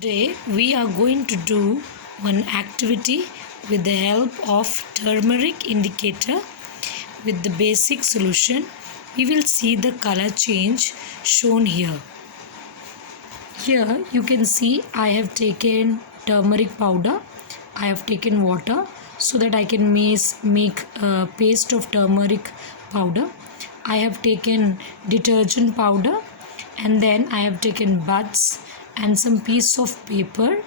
Today we are going to do one activity with the help of turmeric indicator with the basic solution. We will see the color change shown here. Here you can see I have taken turmeric powder. I have taken water so that I can make a paste of turmeric powder. I have taken detergent powder and then I have taken buds and some piece of paper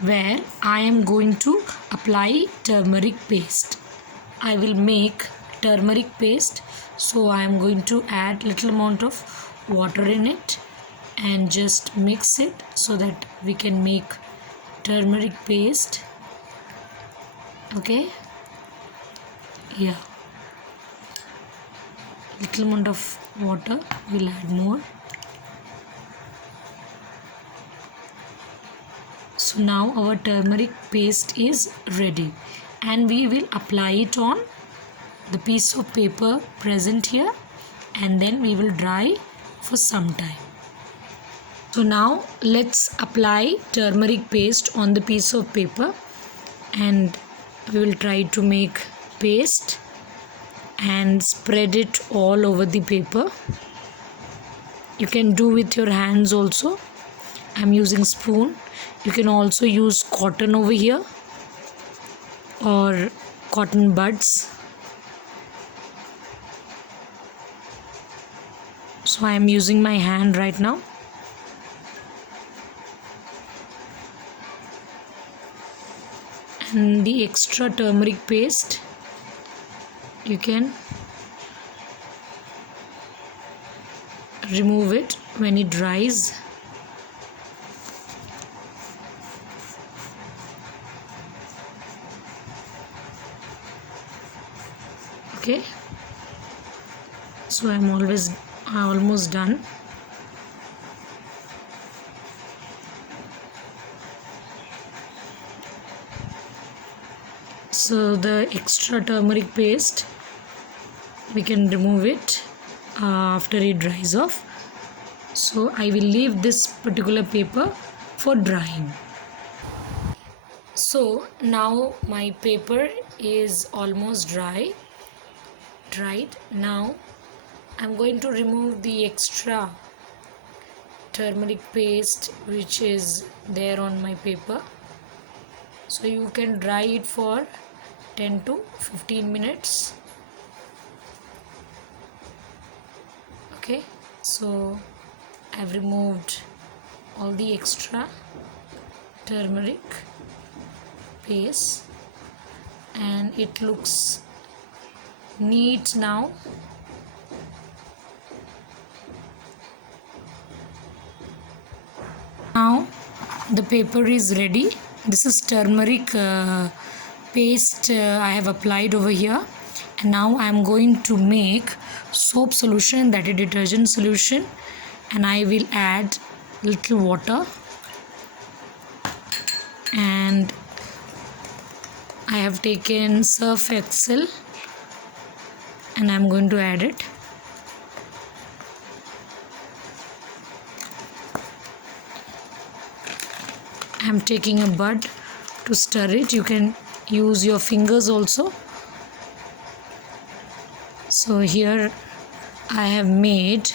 where I am going to apply turmeric paste. I will make turmeric paste, so I am going to add little amount of water in it and just mix it so that we can make turmeric paste. Okay, yeah, little amount of water, we'll add more. So now our turmeric paste is ready and we will apply it on the piece of paper present here and then we will dry for some time. So now let's apply turmeric paste on the piece of paper and we will try to make paste and spread it all over the paper. You can do with your hands also. I'm using spoon. You can also use cotton over here or cotton buds. So I am using my hand right now. And the extra turmeric paste you can remove it when it dries. Okay, so I'm almost done. So the extra turmeric paste we can remove it after it dries off. So I will leave this particular paper for drying. So now my paper is almost dried. Now I'm going to remove the extra turmeric paste which is there on my paper. So you can dry it for 10 to 15 minutes. Okay, so I've removed all the extra turmeric paste and it looks neat now. Now the paper is ready. This is turmeric paste I have applied over here, and now I am going to make soap solution, that is detergent solution, and I will add little water and I have taken Surf Excel and I am going to add it. I am taking a bud to stir it. You can use your fingers also. So here I have made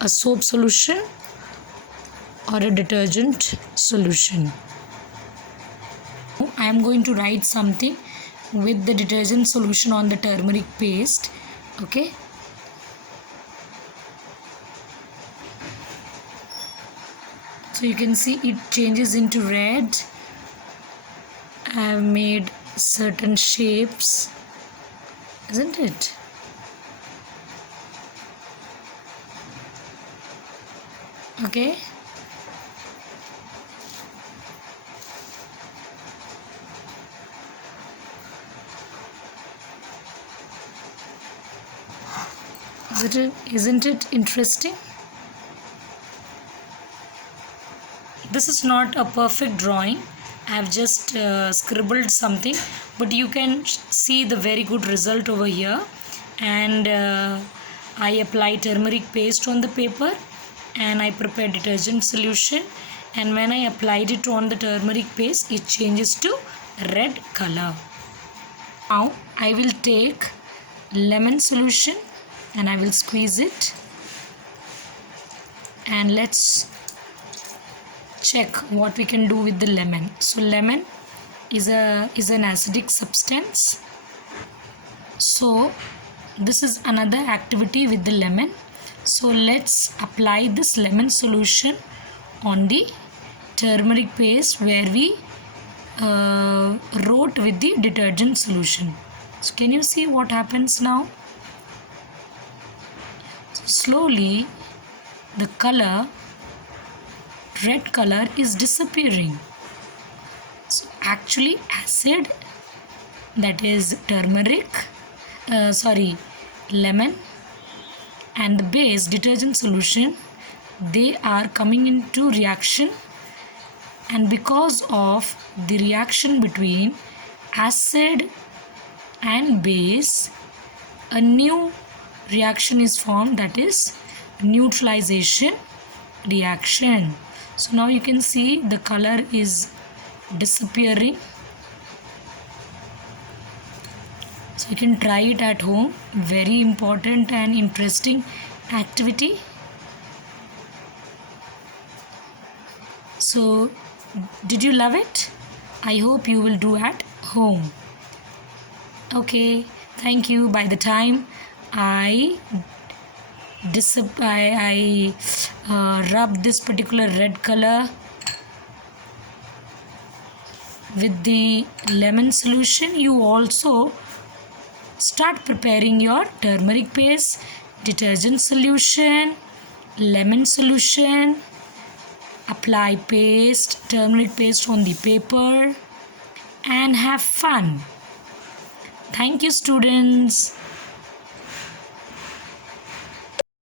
a soap solution or a detergent solution. I am going to write something with the detergent solution on the turmeric paste. Okay, so you can see it changes into red. I have made certain shapes, isn't it? Okay, isn't it interesting? This is not a perfect drawing. I have just scribbled something, but you can see the very good result over here. And I apply turmeric paste on the paper and I prepare detergent solution and when I applied it on the turmeric paste, it changes to red color. Now I will take lemon solution and I will squeeze it, and let's check what we can do with the lemon. So lemon is an acidic substance, so this is another activity with the lemon. So let's apply this lemon solution on the turmeric paste where we wrote with the detergent solution. So can you see what happens now? So slowly the color, red color, is disappearing. So actually acid, that is turmeric, lemon, and the base detergent solution, they are coming into reaction, and because of the reaction between acid and base, a new reaction is formed, that is neutralization reaction. So now you can see the color is disappearing. So you can try it at home. Very important and interesting activity. So did you love it? I hope you will do at home. Okay, thank you. By the time I rub this particular red color with the lemon solution, you also start preparing your turmeric paste, detergent solution, lemon solution. Apply paste, turmeric paste on the paper and have fun. Thank you, students.